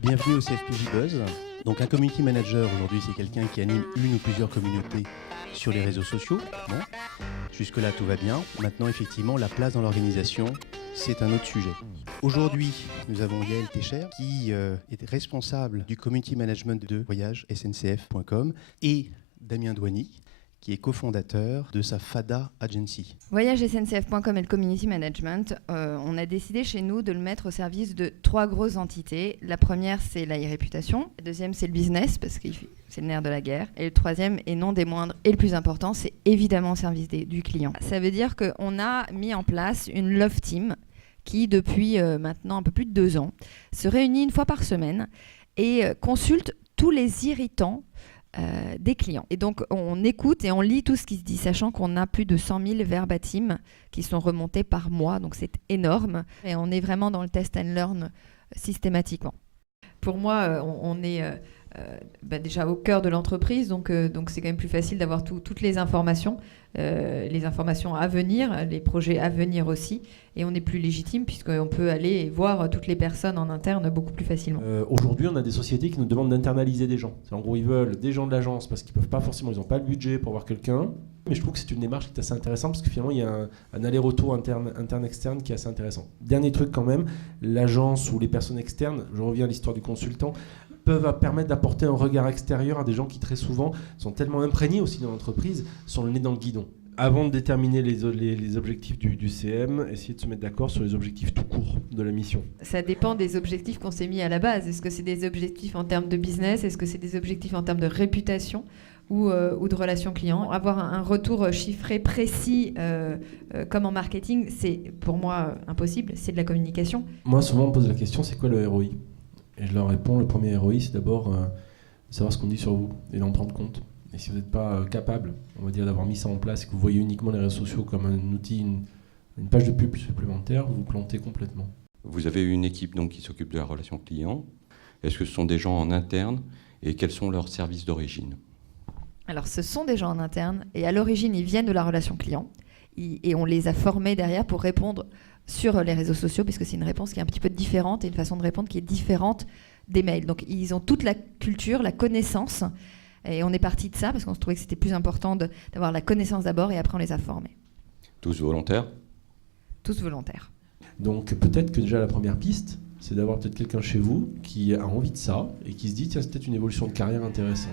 Bienvenue au CFPJ Buzz. Donc un community manager aujourd'hui, c'est quelqu'un qui anime une ou plusieurs communautés sur les réseaux sociaux. Bon, jusque-là tout va bien. Maintenant effectivement la place dans l'organisation, c'est un autre sujet. Aujourd'hui, nous avons Yael Techer qui est responsable du community management de voyage SNCF.com et Damien Douany qui est cofondateur de sa FADA Agency. Voyage SNCF.com et le community management, on a décidé chez nous de le mettre au service de 3 grosses entités. La première, c'est la e-réputation. La deuxième, c'est le business, parce que c'est le nerf de la guerre. Et le troisième, et non des moindres, et le plus important, c'est évidemment au service du client. Ça veut dire qu'on a mis en place une Love Team qui, depuis maintenant un peu plus de 2 ans, se réunit une fois par semaine et consulte tous les irritants des clients. Et donc, on écoute et on lit tout ce qui se dit, sachant qu'on a plus de 100 000 verbatim qui sont remontés par mois. Donc, c'est énorme. Et on est vraiment dans le test and learn systématiquement. Pour moi, on est déjà au cœur de l'entreprise. Donc c'est quand même plus facile d'avoir toutes les informations à venir, les projets à venir aussi. Et on est plus légitime puisqu'on peut aller voir toutes les personnes en interne beaucoup plus facilement. Aujourd'hui, on a des sociétés qui nous demandent d'internaliser des gens. En gros, ils veulent des gens de l'agence parce qu'ils peuvent pas forcément, ils n'ont pas le budget pour voir quelqu'un. Mais je trouve que c'est une démarche qui est assez intéressante parce que finalement, il y a un aller-retour interne-externe qui est assez intéressant. Dernier truc quand même, l'agence ou les personnes externes, je reviens à l'histoire du consultant, peuvent permettre d'apporter un regard extérieur à des gens qui très souvent sont tellement imprégnés aussi dans l'entreprise, sont le nez dans le guidon. Avant de déterminer les objectifs du CM, essayer de se mettre d'accord sur les objectifs tout court de la mission. Ça dépend des objectifs qu'on s'est mis à la base. Est-ce que c'est des objectifs en termes de business? Est-ce que c'est des objectifs en termes de réputation ou de relations clients? Avoir un retour chiffré précis comme en marketing, c'est pour moi impossible. C'est de la communication. Moi, souvent, on me pose la question, c'est quoi le ROI? Et je leur réponds, le premier ROI, c'est d'abord de savoir ce qu'on dit sur vous et d'en prendre compte. Et si vous n'êtes pas capable, on va dire, d'avoir mis ça en place et que vous voyez uniquement les réseaux sociaux comme un outil, une page de pub supplémentaire, vous vous plantez complètement. Vous avez une équipe donc, qui s'occupe de la relation client. Est-ce que ce sont des gens en interne et quels sont leurs services d'origine? Alors, ce sont des gens en interne et à l'origine, ils viennent de la relation client et on les a formés derrière pour répondre sur les réseaux sociaux, puisque c'est une réponse qui est un petit peu différente et une façon de répondre qui est différente des mails. Donc, ils ont toute la culture, la connaissance. Et on est parti de ça parce qu'on se trouvait que c'était plus important d'avoir la connaissance d'abord et après on les a formés. Tous volontaires? Tous volontaires. Donc peut-être que déjà la première piste, c'est d'avoir peut-être quelqu'un chez vous qui a envie de ça et qui se dit tiens, c'est peut-être une évolution de carrière intéressante.